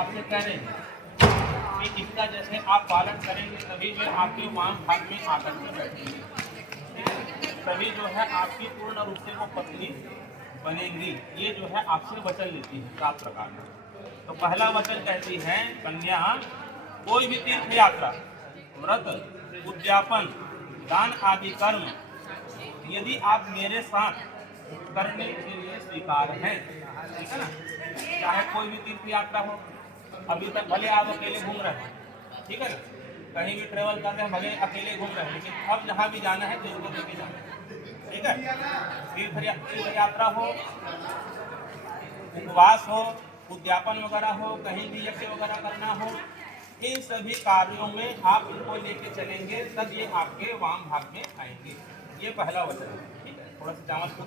आपसे कह रहे हैं कि इसका जैसे आप पालन करेंगे तभी वे आपके वाम भाग में आकर के बैठेंगे, तभी जो है आपकी पूर्ण रूप से वो पत्नी बनेंगी। ये जो है आपसे वचन लेती है 7 प्रकार का। तो पहला वचन कहती है कन्या, कोई भी तीर्थ यात्रा, व्रत, उद्यापन, दान आदि कर्म यदि आप मेरे साथ करने के लिए स्वीकार हैं, ठीक है ना, चाहे कोई भी तीर्थ यात्रा हो, अभी तक भले आप अकेले घूम रहे हैं, ठीक है ना, कहीं भी ट्रेवल कर रहे हैं, भले अकेले घूम रहे हैं, लेकिन अब जहाँ भी जाना है तो इसको लेके जाना है, ठीक है। तीर्थ यात्रा हो, उपवास हो, उद्यापन वगैरह हो, कहीं भी यज्ञ वगैरह करना हो, इन सभी कार्यों में आप इनको लेके चलेंगे तब ये आपके वाम भाग में आएंगे। ये पहला वचन है, ठीक है। थोड़ा सा चावल को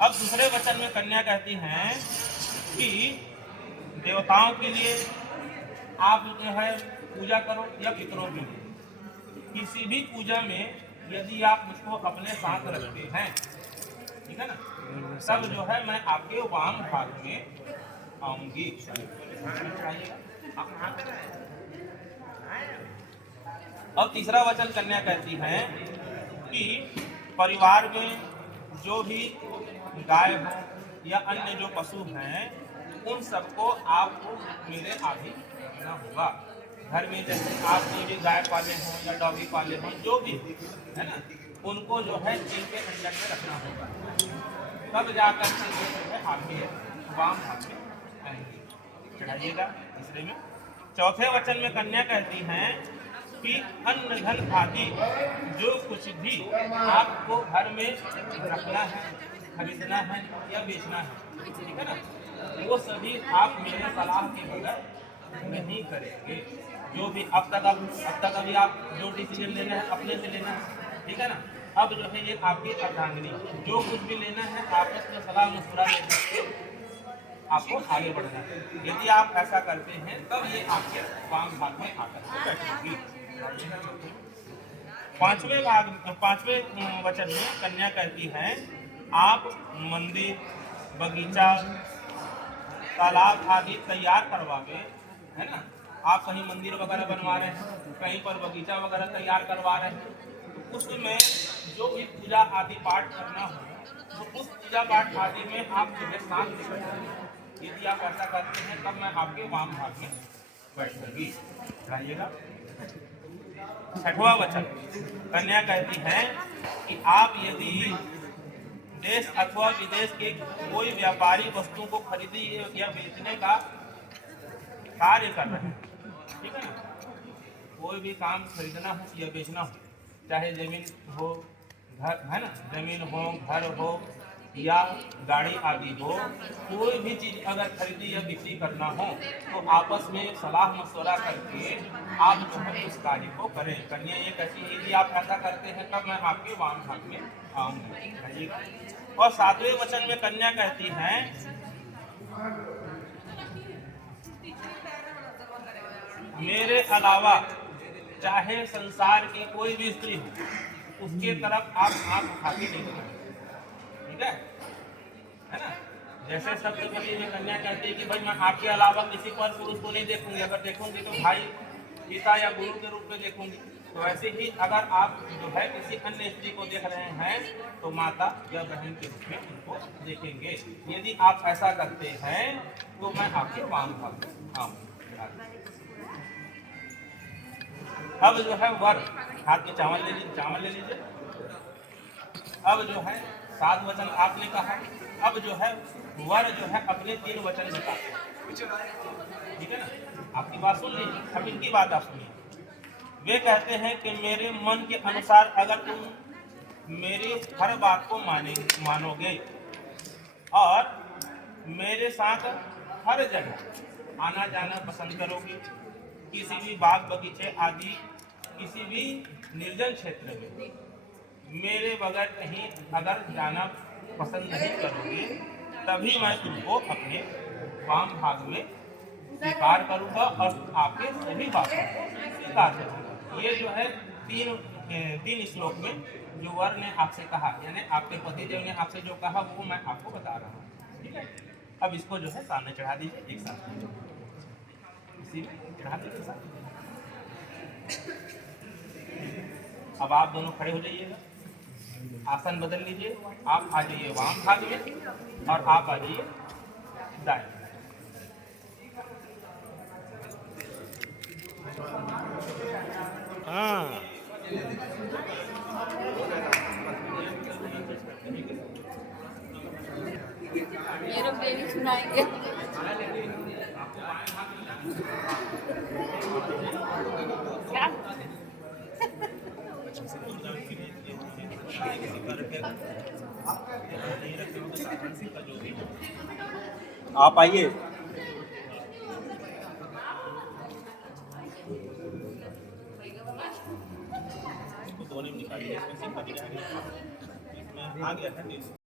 अब दूसरे वचन में कन्या कहती हैं कि देवताओं के लिए आप जो है पूजा करो या पितरों के लिए, किसी भी पूजा में यदि आप मुझको अपने साथ रखते हैं, ठीक है ना, तब जो है मैं आपके वाम भाग में आऊंगी। अब तीसरा वचन कन्या कहती है कि परिवार में जो भी गाय हो या अन्य जो पशु हैं उन सबको आपको मेरे आधीन रखना होगा। घर में जैसे आप कोई भी गाय पाले हों या डॉगी पाले हों, जो भी है ना, उनको जो है इनके अंडर में रखना होगा, तब जाकर के जो है आपके वाम भाग में आएंगे। चढ़ाइएगा तीसरे में। चौथे वचन में कन्या कहती हैं कि अन्न धन आदि जो कुछ भी आपको घर में रखना है, खरीदना है या बेचना है, ठीक है ना, वो सभी आप मेरे सलाह के बगैर नहीं करेंगे। जो भी अब तक अभी आप जो डिसीजन लेना है अपने से लेना है, ठीक है ना। अब जो है ये आपकी अर्धांगिनी, जो कुछ भी लेना है आपस में सलाह मशवरा लेकर आपको आगे बढ़ना है। यदि आप ऐसा करते हैं तब ये आपके वाम भाग में आकर बैठेगी। पांचवें वचन में कन्या कहती है आप मंदिर, बगीचा, तालाब आदि तैयार करवावे, है ना, आप कहीं मंदिर वगैरह बनवा रहे हैं, कहीं पर बगीचा वगैरह तैयार करवा रहे हैं, तो उसमें जो भी पूजा आदि पाठ करना हो तो उस पूजा पाठ आदि में आप मुझे साथ देंगे। यदि आप ऐसा करते हैं तब मैं आपके वाम भाग में बैठूंगी। बताइएगा। छठवां वचन कन्या कहती है कि आप यदि देश अथवा विदेश के कोई व्यापारी वस्तु को खरीदी या बेचने का कार्य कर रहे हैं, ठीक है ना, कोई भी काम खरीदना हो या बेचना हो, चाहे जमीन हो, घर है ना, जमीन हो, घर हो या गाड़ी आदि हो, कोई भी चीज अगर खरीदी या बिक्री करना हो तो आपस में सलाह मशवरा करके आप जो है उस कार्य को करें। कन्या ये कहती है यदि आप ऐसा करते हैं तब मैं आपके वाम भाग में आऊंगी। और सातवें वचन में कन्या कहती है मेरे अलावा चाहे संसार की कोई भी स्त्री हो उसके तरफ आप आंख उठा के नहीं देखें, ठीक है ना। जैसे शब्द के लिए कन्या कहती है कि भाई मैं आपके अलावा किसी पर पुरुष को नहीं देखूंगी, अगर देखूंगी तो भाई, पिता या गुरु के रूप में देखूंगी। तो ऐसे ही अगर आप जो है किसी अन्य स्त्री को देख रहे हैं तो माता या बहन के रूप में उनको देखेंगे। यदि आप ऐसा करते हैं तो मैं आपके वाम भाग में आऊंगी। अब जो है वर, हाथ में चावल ले लीजिए। अब जो है 7 वचन आपने कहा, अब जो है वर जो है अपने 3 वचन बताते हैं, ठीक है ना। आपकी बात सुन लीजिए, अब इनकी बात आप सुनिए। वे कहते हैं कि मेरे मन के अनुसार अगर तुम मेरी हर बात को मानोगे और मेरे साथ हर जगह आना जाना पसंद करोगे, किसी भी बाग बगीचे आदि किसी भी निर्जन क्षेत्र में मेरे बगैर कहीं अगर जाना पसंद नहीं करोगे तभी मैं तुमको अपने वाम भाग में स्वीकार करूंगा और आपके सभी बातों को स्वीकार करूंगा। ये जो है तीन श्लोक में जो वर ने आपसे कहा, यानी आपके पति देव ने आपसे जो कहा वो मैं आपको बता रहा हूँ, ठीक है। अब इसको जो है सामने चढ़ा दीजिए एक साथ, इसी में चढ़ा दीजिए साथ। अब आप दोनों खड़े हो जाइएगा, आसन बदल लीजिए, आप आ जाइए वाम भाग में और आप आ जाइए दाएं। हाँ ये लोग डेली सुनाएंगे। क्या? आप आइए। इसको 2 निकालिए, इसमें आ गया है।